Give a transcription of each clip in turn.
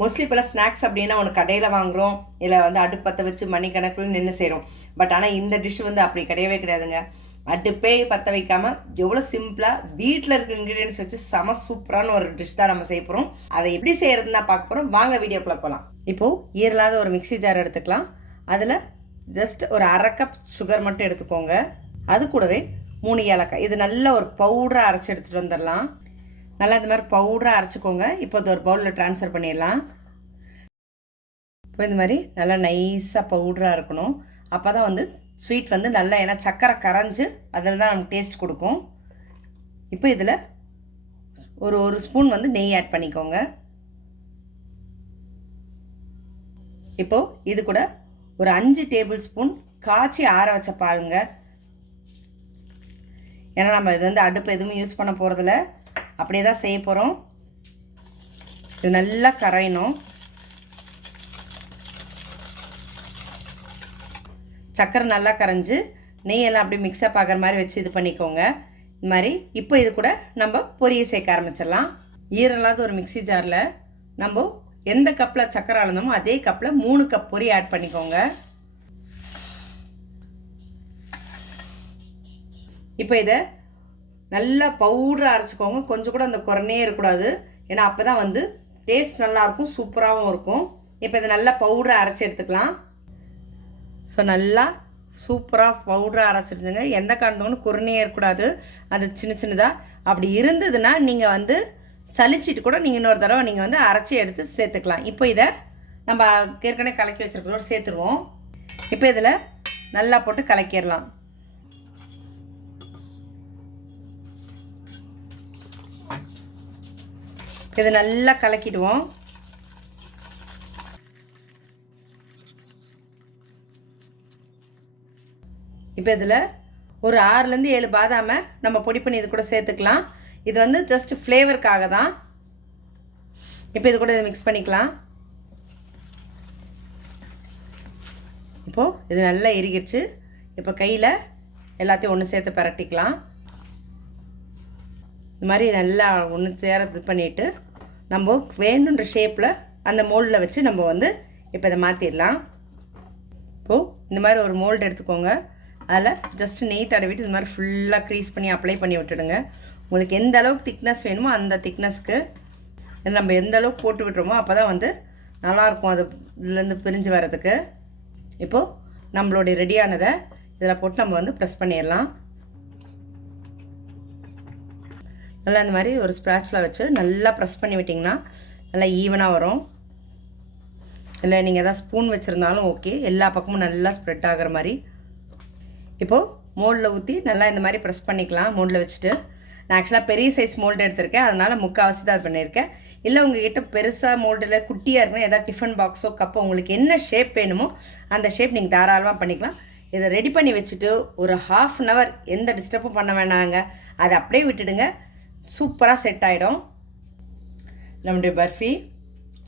Mostly இப்போலாம் snacks அப்படின்னா ஒன்று கடையில் வாங்குகிறோம் இல்லை வந்து அடுப்பத்தை வச்சு மணிக்கணக்கில் நின்று செய்கிறோம் பட் ஆனால் இந்த டிஷ் வந்து அப்படி கிடையவே கிடையாதுங்க. அடுப்பே பற்ற வைக்காமல் எவ்வளோ சிம்பிளாக வீட்டில் இருக்க இன்க்ரீடியன்ஸ் வச்சு செம சூப்பரான ஒரு டிஷ் தான் நம்ம செய்ய போகிறோம் அதை எப்படி செய்கிறதுன்னு தான் பார்க்க போகிறோம் வாங்க வீடியோக்குள்ளே போகலாம் இப்போது ஈரலாத ஒரு மிக்ஸி ஜார் எடுத்துக்கலாம். அதில் ஜஸ்ட் ஒரு அரை கப் சுகர் மட்டும் எடுத்துக்கோங்க. அது கூடவே மூணு ஏலக்காய். இது நல்ல ஒரு பவுடராக அரைச்சி எடுத்துகிட்டு வந்துடலாம். நல்லா இந்த மாதிரி பவுடராக அரைச்சிக்கோங்க. இப்போ அது ஒரு பவுலில் ட்ரான்ஸ்ஃபர் பண்ணிடலாம். இப்போ இந்த மாதிரி நல்லா நைஸாக பவுடராக இருக்கணும். அப்போ தான் வந்து ஸ்வீட் வந்து நல்லா ஏன்னா சக்கரை கரைஞ்சு அதில் தான் நமக்கு டேஸ்ட் கொடுக்கும். இப்போ இதில் ஒரு ஒரு ஸ்பூன் வந்து நெய் ஆட் பண்ணிக்கோங்க. இப்போது இது கூட ஒரு அஞ்சு டேபிள் ஸ்பூன் காய்ச்சி ஆற வச்ச பாருங்க. ஏன்னா நம்ம இது வந்து அடுப்பு எதுவும் யூஸ் பண்ண போகிறதில்ல அப்படியே தான் செய்ய போகிறோம் இது நல்லா கரையணும். சக்கரை நல்லா கரைஞ்சி நெய்யெல்லாம் அப்படியே மிக்ஸப் ஆகிற மாதிரி வச்சு இது பண்ணிக்கோங்க. இது மாதிரி இப்போ இது கூட நம்ம பொரிய சேர்க்க ஆரம்பிச்சிடலாம். ஈரலாத ஒரு மிக்ஸி ஜாரில் நம்ம எந்த கப்பில் சக்கரை அளந்தோமோ அதே கப்பில் மூணு கப் பொரி ஆட் பண்ணிக்கோங்க. இப்போ இதை நல்லா பவுடராக அரைச்சிக்கோங்க. கொஞ்சம் கூட அந்த குறைனே இருக்கக்கூடாது. ஏன்னா அப்போ தான் வந்து டேஸ்ட் நல்லாயிருக்கும் சூப்பராகவும் இருக்கும். இப்போ இதை நல்லா பவுடரை அரைச்சி எடுத்துக்கலாம். ஸோ நல்லா சூப்பராக பவுடரை அரைச்சிருச்சுங்க. எந்த காரணத்தோடனும் குறைனே இருக்கக்கூடாது. அது சின்ன சின்னதாக அப்படி இருந்ததுன்னா நீங்கள் வந்து சலிச்சிட்டு கூட நீங்கள் இன்னொரு தடவை நீங்கள் வந்து அரைச்சி எடுத்து சேர்த்துக்கலாம். இப்போ இதை நம்ம ஏற்கனவே கலக்கி வச்சுருக்கிறோம் சேர்த்துருவோம். இப்போ இதில் நல்லா போட்டு கலக்கிடலாம். இதை நல்லா கலக்கிடுவோம். இப்போ இதில் ஒரு ஆறுலேருந்து ஏழு பாதாமை நம்ம பொடி பண்ணி இது கூட சேர்த்துக்கலாம். இது வந்து ஜஸ்ட் ஃப்ளேவருக்காக தான். இப்போ இது கூட இதை மிக்ஸ் பண்ணிக்கலாம். இப்போது இது நல்லா இறுகிடுச்சு இப்போ கையில் எல்லாத்தையும் ஒன்று சேர்த்து பரட்டிக்கலாம். இந்த மாதிரி நல்லா ஒன்று சேர இது பண்ணிவிட்டு நம்ம வேணுன்ற ஷேப்பில் அந்த மோல்டில் வச்சு நம்ம வந்து இப்போ இதை மாற்றிடலாம் இப்போது இந்த மாதிரி ஒரு மோல்டு எடுத்துக்கோங்க. அதில் ஜஸ்ட் நெய் தடவிட்டு இது மாதிரி ஃபுல்லாக க்ரீஸ் பண்ணி அப்ளை பண்ணி விட்டுடுங்க. உங்களுக்கு எந்த அளவுக்கு திக்னஸ் வேணுமோ அந்த திக்னஸ்க்கு நம்ம எந்த அளவுக்கு போட்டு விட்டுறோமோ அப்போ தான் வந்து நல்லாயிருக்கும் அது இதுலேருந்து பிரிஞ்சு வர்றதுக்கு. இப்போது நம்மளுடைய ரெடியானதை இதில் போட்டு நம்ம வந்து ப்ரெஸ் பண்ணிடலாம். நல்லா இந்த மாதிரி ஒரு ஸ்ப்ராட்சில் வச்சு நல்லா ப்ரெஸ் பண்ணி விட்டிங்கன்னா நல்லா ஈவனாக வரும். இல்லை நீங்கள் எதாவது ஸ்பூன் வச்சுருந்தாலும் ஓகே எல்லா பக்கமும் நல்லா ஸ்ப்ரெட் ஆகிற மாதிரி. இப்போது மோல்டில் ஊற்றி நல்லா இந்த மாதிரி ப்ரெஸ் பண்ணிக்கலாம் மோல்டில் வச்சுட்டு. நான் ஆக்சுவலாக பெரிய சைஸ் மோல்டு எடுத்திருக்கேன். அதனால் முக்கால்வாசி தான் அது பண்ணியிருக்கேன். இல்லை உங்ககிட்ட பெருசாக மோல்டில் குட்டியாக இருக்கணும் ஏதாவது டிஃபன் பாக்ஸோ கப்போ உங்களுக்கு என்ன ஷேப் வேணுமோ அந்த ஷேப் நீங்கள் தாராளமாக பண்ணிக்கலாம். இதை ரெடி பண்ணி வச்சுட்டு ஒரு ஹாஃப் அன் ஹவர் எந்த டிஸ்டர்பும் பண்ண வேணாங்க. அதை அப்படியே விட்டுடுங்க. சூப்பராக செட் ஆகிடும் நம்முடைய பர்ஃபி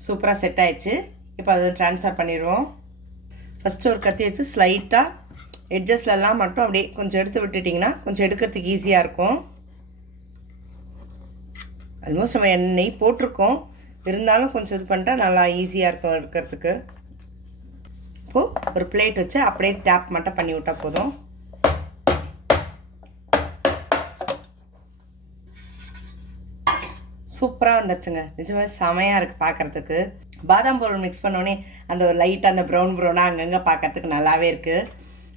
சூப்பராக செட் ஆயிடுச்சு. இப்போ அதை ட்ரான்ஸ்ஃபர் பண்ணிடுவோம். ஃபஸ்ட்டு ஒரு கத்தி வச்சு ஸ்லைட்டாக எட்ஜஸ்லலாம் மட்டும் அப்படியே கொஞ்சம் எடுத்து விட்டுட்டிங்கன்னா கொஞ்சம் எடுக்கிறதுக்கு ஈஸியாக இருக்கும். ஆல்மோஸ்ட் நம்ம எண்ணெய் போட்டிருக்கோம். இருந்தாலும் கொஞ்சம் இது பண்ணிட்டா நல்லா ஈஸியாக இருக்கும் இருக்கிறதுக்கு இப்போது ஒரு பிளேட் வச்சு அப்படியே டேப் மட்டும் பண்ணி விட்டால் போதும். சூப்பராக வந்துருச்சுங்க. நிஜமாக செமையாக இருக்குது பார்க்குறதுக்கு பாதாம் பொருள் மிக்ஸ் பண்ணோடனே அந்த ஒரு லைட்டாக அந்த ப்ரௌன் ப்ரௌனாக அங்கங்கே பார்க்குறதுக்கு நல்லாவே இருக்குது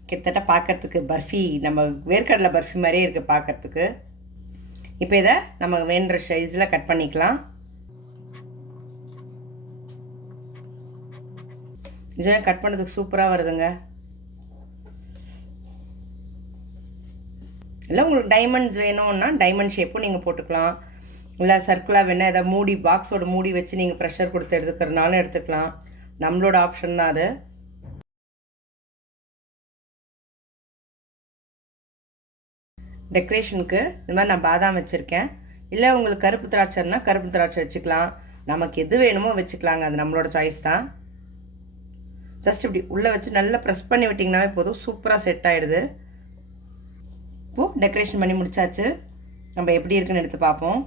கிட்டத்தட்ட பார்க்குறதுக்கு பர்ஃபி நம்ம வேர்க்கடலை பர்ஃபி மாதிரியே இருக்குது பார்க்குறதுக்கு இப்போ இதை நம்ம வேண்டுற சைஸில் கட் பண்ணிக்கலாம். நிஜமே கட் பண்ணதுக்கு சூப்பராக வருதுங்க. இல்லை உங்களுக்கு டைமண்ட்ஸ் வேணும்னா டைமண்ட் ஷேப்பும் நீங்கள் போட்டுக்கலாம். இல்லை சர்க்குலாக வேணால் எதாவது மூடி பாக்ஸோட மூடி வச்சு நீங்கள் ப்ரெஷர் கொடுத்து எடுத்துக்கிறனாலும் எடுத்துக்கலாம். நம்மளோட ஆப்ஷன் தான் அது. டெக்கரேஷனுக்கு இந்த மாதிரி நான் பாதாம் வச்சுருக்கேன். இல்லை உங்களுக்கு கருப்பு திராட்சைன்னா கருப்பு திராட்சை வச்சுக்கலாம். நமக்கு எது வேணுமோ வச்சுக்கலாங்க அது நம்மளோட சாய்ஸ் தான். ஜஸ்ட் இப்படி உள்ளே வச்சு நல்லா ப்ரெஸ் பண்ணி விட்டிங்கனாவே போதும் சூப்பராக செட் ஆகிடுது இப்போது டெக்கரேஷன் பண்ணி முடித்தாச்சு நம்ம எப்படி இருக்குன்னு எடுத்து பார்ப்போம்.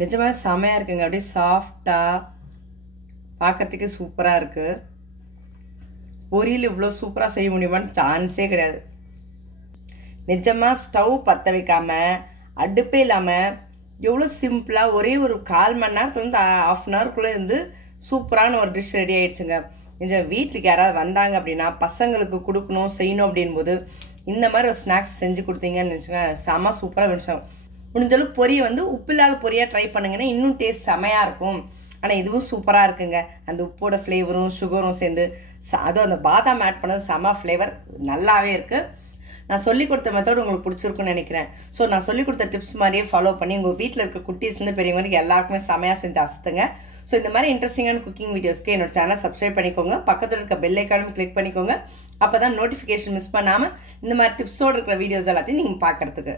நிஜமாக செமையாக இருக்குங்க. அப்படியே சாஃப்டாக பார்க்கறதுக்கு சூப்பராக இருக்குது பொரியல் இவ்வளோ சூப்பராக செய்ய முடியுமான்னு சான்ஸே கிடையாது. நிஜமாக ஸ்டவ் பற்ற வைக்காமல் அடுப்பே இல்லாமல் எவ்வளோ சிம்பிளாக ஒரே ஒரு கால் மணி நேரத்தில் வந்து ஆஃப் அன் ஹவர்க்குள்ளே இருந்து சூப்பரான ஒரு டிஷ் ரெடி ஆகிடுச்சுங்க நிஜம் வீட்டுக்கு யாராவது வந்தாங்க அப்படின்னா பசங்களுக்கு கொடுக்கணும் செய்யணும் அப்படின்போது இந்த மாதிரி ஒரு ஸ்நாக்ஸ் செஞ்சு கொடுத்தீங்கன்னு நினச்சிங்க செம சூப்பராக விஷயம் முடிஞ்சளவுக்கு பொரியை வந்து உப்பு இல்லாத பொரியாக ட்ரை பண்ணுங்கன்னா இன்னும் டேஸ்ட் செமையாக இருக்கும். ஆனால் இதுவும் சூப்பராக இருக்குங்க. அந்த உப்போட ஃப்ளேவரும் சுகரும் சேர்ந்து ச- அதுவும் அந்த பாதாம் ஆட் பண்ணது செம ஃப்ளேவர் நல்லாவே இருக்குது நான் சொல்லிக் கொடுத்த மெத்தட் உங்களுக்கு பிடிச்சிருக்குன்னு நினைக்கிறேன். ஸோ நான் சொல்லி கொடுத்த டிப்ஸ் மாதிரியே ஃபாலோ பண்ணி உங்கள் வீட்டில் இருக்க குட்டீஸ்லேருந்து பெரியவங்களுக்கு எல்லாருக்குமே செமையாக செஞ்சு அசத்துங்க. ஸோ இந்த மாதிரி இன்ட்ரெஸ்டிங்கான குக்கிங் வீடியோஸ்க்கு என்னோட சேனல் சப்ஸ்கிரைப் பண்ணிக்கோங்க. பக்கத்தில் இருக்க பெல் ஐக்கானும் கிளிக் பண்ணிக்கோங்க. அப்போ தான் நோட்டிஃபிகேஷன் மிஸ் பண்ணாமல் இந்த மாதிரி டிப்ஸோடு இருக்கிற வீடியோஸ் எல்லாத்தையும் நீங்கள் பார்க்குறதுக்கு